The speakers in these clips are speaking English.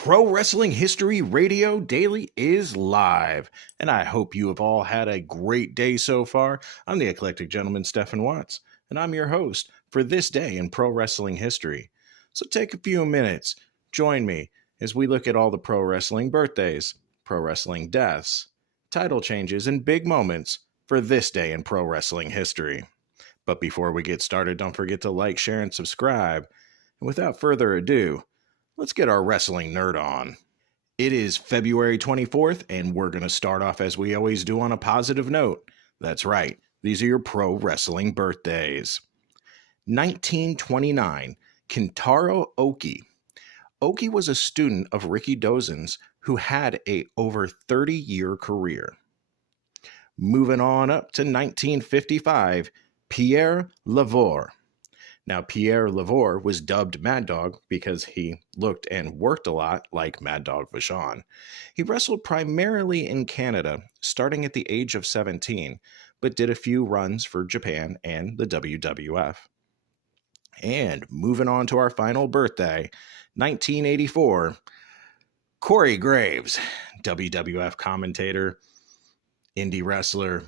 Pro Wrestling History Radio Daily is live, and I hope you have all had a great day so far. I'm the eclectic gentleman, Stephen Watts, and I'm your host for this day in pro wrestling history. So take a few minutes, join me as we look at all the pro wrestling birthdays, pro wrestling deaths, title changes, and big moments for this day in pro wrestling history. But before we get started, don't forget to like, share, and subscribe. And without further ado, let's get our wrestling nerd on. It is February 24th, and we're going to start off as we always do on a positive note. That's right, these are your pro wrestling birthdays. 1929, Kentaro Oki. Oki was a student of Ricky Dozen's who had a over 30-year career. Moving on up to 1955, Pierre Lavore. Now, Pierre Lavore was dubbed Mad Dog because he looked and worked a lot like Mad Dog Vachon. He wrestled primarily in Canada, starting at the age of 17, but did a few runs for Japan and the WWF. And moving on to our final birthday, 1984, Corey Graves, WWF commentator, indie wrestler,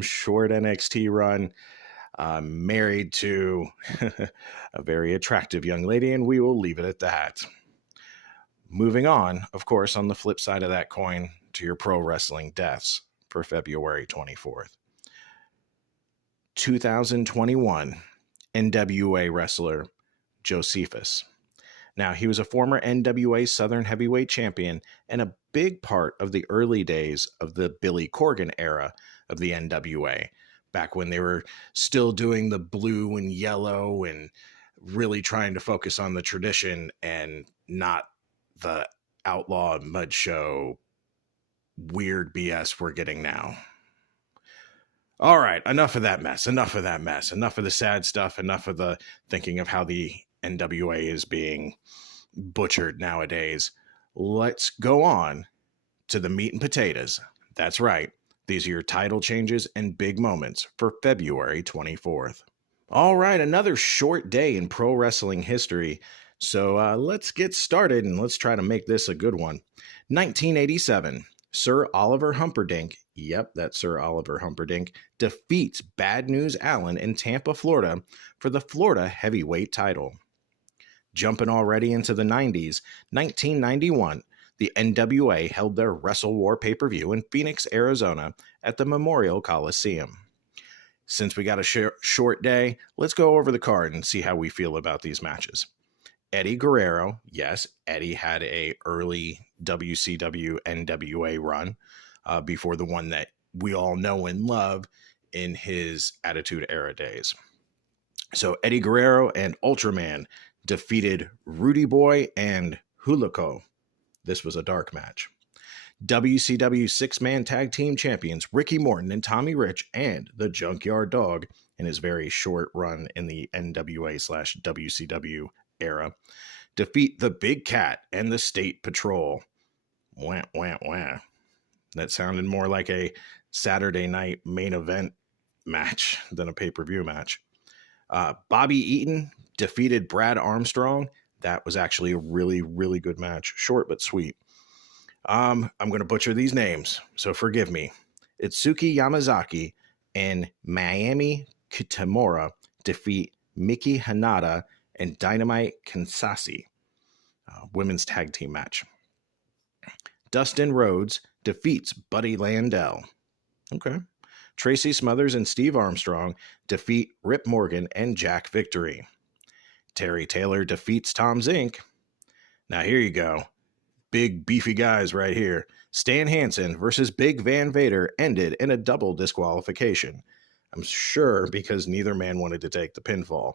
short NXT run, married to a very attractive young lady, and we will leave it at that. Moving on, of course, on the flip side of that coin, to your pro wrestling deaths for February 24th. 2021, NWA wrestler Josephus. Now, he was a former NWA Southern Heavyweight Champion and a big part of the early days of the Billy Corgan era of the NWA. Back when they were still doing the blue and yellow and really trying to focus on the tradition and not the outlaw mud show weird BS we're getting now. All right, enough of that mess, enough of the sad stuff, enough of the thinking of how the NWA is being butchered nowadays. Let's go on to the meat and potatoes. That's right. These are your title changes and big moments for February 24th. All right, another short day in pro wrestling history. So let's get started and let's try to make this a good one. 1987, Sir Oliver Humperdinck, yep, that's Sir Oliver Humperdinck, defeats Bad News Allen in Tampa, Florida for the Florida heavyweight title. Jumping already into the 90s, 1991, the NWA held their Wrestle War pay-per-view in Phoenix, Arizona at the Memorial Coliseum. Since we got a short day, let's go over the card and see how we feel about these matches. Eddie Guerrero, yes, Eddie had a early WCW NWA run before the one that we all know and love in his Attitude Era days. So Eddie Guerrero and Ultraman defeated Rudy Boy and Hulaco. This was a dark match. WCW six-man tag team champions Ricky Morton and Tommy Rich and the Junkyard Dog in his very short run in the NWA/WCW era defeat the Big Cat and the State Patrol. Wah, wah, wah. That sounded more like a Saturday night main event match than a pay-per-view match. Bobby Eaton defeated Brad Armstrong. That was actually a really, really good match. Short but sweet. I'm going to butcher these names, so forgive me. Itsuki Yamazaki and Miami Kitamura defeat Miki Hanada and Dynamite Kansasi. Women's tag team match. Dustin Rhodes defeats Buddy Landell. Okay. Tracy Smothers and Steve Armstrong defeat Rip Morgan and Jack Victory. Terry Taylor defeats Tom Zink. Now here you go. Big beefy guys right here. Stan Hansen versus Big Van Vader ended in a double disqualification. I'm sure because neither man wanted to take the pinfall.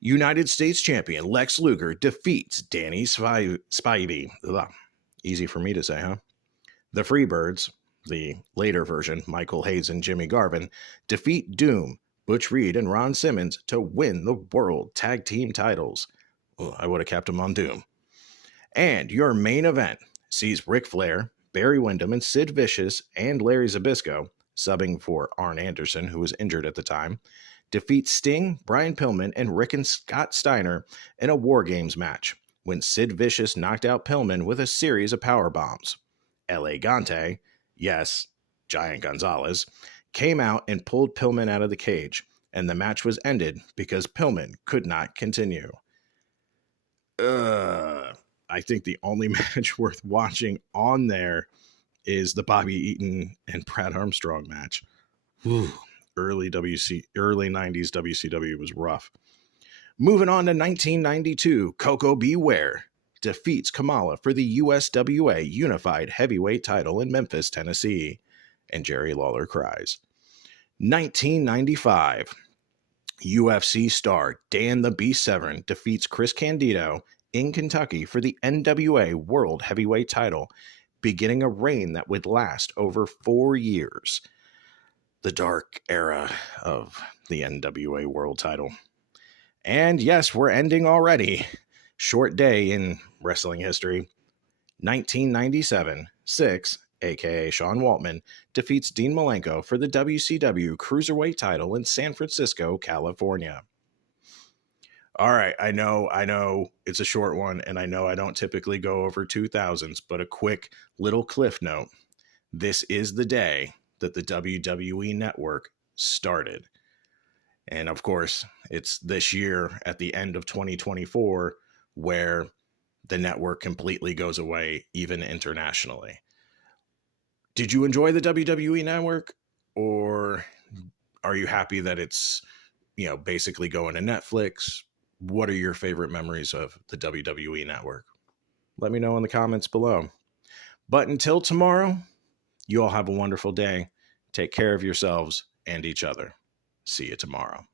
United States champion Lex Luger defeats Danny Spivey. Ugh. Easy for me to say, huh? The Freebirds, the later version, Michael Hayes and Jimmy Garvin, defeat Doom, Butch Reed, and Ron Simmons to win the World Tag Team titles. Well, I would have kept them on Doom. And your main event sees Ric Flair, Barry Windham, and Sid Vicious, and Larry Zbyszko, subbing for Arn Anderson, who was injured at the time, defeat Sting, Brian Pillman, and Rick and Scott Steiner in a War Games match, when Sid Vicious knocked out Pillman with a series of power bombs. El Gigante, yes, Giant Gonzalez, came out and pulled Pillman out of the cage, and the match was ended because Pillman could not continue. I think the only match worth watching on there is the Bobby Eaton and Brad Armstrong match. Whew. Early 90s WCW was rough. Moving on to 1992, Coco Beware defeats Kamala for the USWA Unified Heavyweight title in Memphis, Tennessee, and Jerry Lawler cries. 1995, UFC star Dan the Beast Severn defeats Chris Candido in Kentucky for the NWA World Heavyweight title, beginning a reign that would last over 4 years. The dark era of the NWA World title. And yes, we're ending already. Short day in wrestling history. 1997, Six, aka Sean Waltman, defeats Dean Malenko for the WCW Cruiserweight title in San Francisco, California. All right, I know it's a short one, and I know I don't typically go over 2000s, but a quick little cliff note. This is the day that the WWE Network started. And of course, it's this year at the end of 2024 where the network completely goes away, even internationally. Did you enjoy the WWE Network, or are you happy that it's, basically going to Netflix? What are your favorite memories of the WWE Network? Let me know in the comments below. But until tomorrow, you all have a wonderful day. Take care of yourselves and each other. See you tomorrow.